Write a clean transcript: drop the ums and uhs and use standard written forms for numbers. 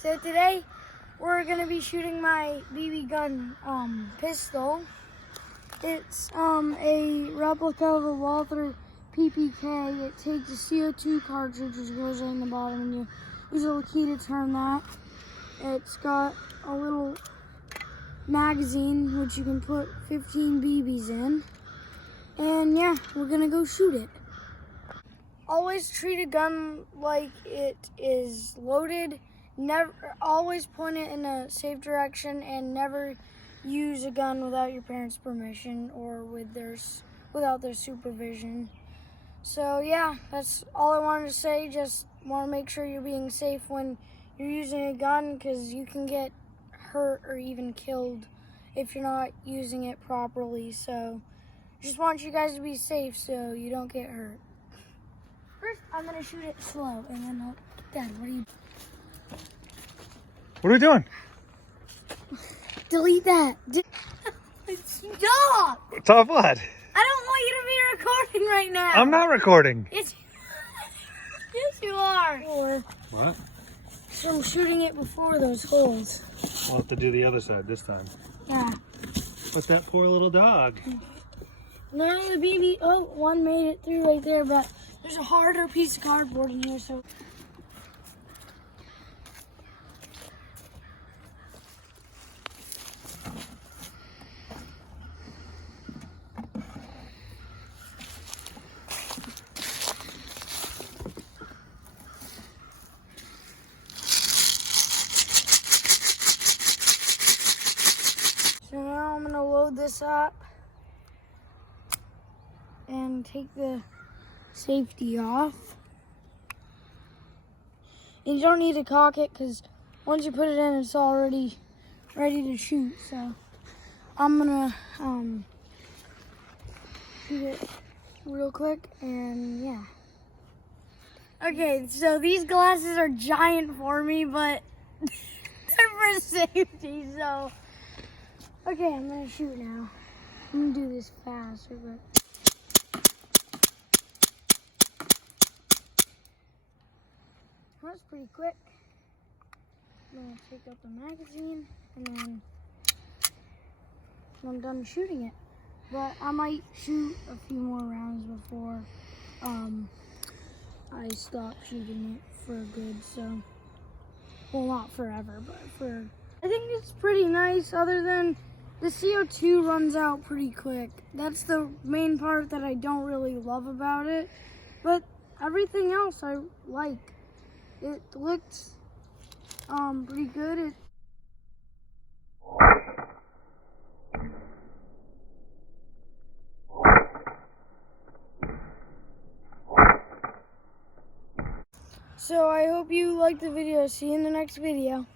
So today we're gonna be shooting my BB gun pistol. It's a replica of a Walther PPK. It takes a CO2 cartridge which goes in the bottom and you use a key to turn that. It's got a little magazine which you can put 15 BBs in. And yeah, we're gonna go shoot it. Always treat a gun like it is loaded. Never, always point it in a safe direction, and never use a gun without your parents' permission or without their supervision. So yeah, that's all I wanted to say. Just want to make sure you're being safe when you're using a gun, because you can get hurt or even killed if you're not using it properly. So just want you guys to be safe so you don't get hurt. First, I'm gonna shoot it slow, and then Dad, What are we doing? delete that. Stop! Stop what? I don't want you to be recording right now. I'm not recording. Yes, you are. What? From shooting it before those holes. We'll have to do the other side this time. Yeah. What's that poor little dog? No, the BB. Oh, one made it through right there, but there's a harder piece of cardboard in here, so. So now I'm gonna load this up and take the safety off. And you don't need to cock it, because once you put it in, it's already ready to shoot. So I'm gonna shoot it real quick, and yeah. Okay, so these glasses are giant for me, but they're for safety, so. Okay, I'm gonna shoot now. I'm gonna do this faster, but. That was pretty quick. I'm gonna take out the magazine, and then I'm done shooting it. But I might shoot a few more rounds before I stop shooting it for good, so. Well, not forever, but for. I think it's pretty nice, other than the CO2 runs out pretty quick. That's the main part that I don't really love about it. But everything else I like. It looks pretty good. So I hope you liked the video. See you in the next video.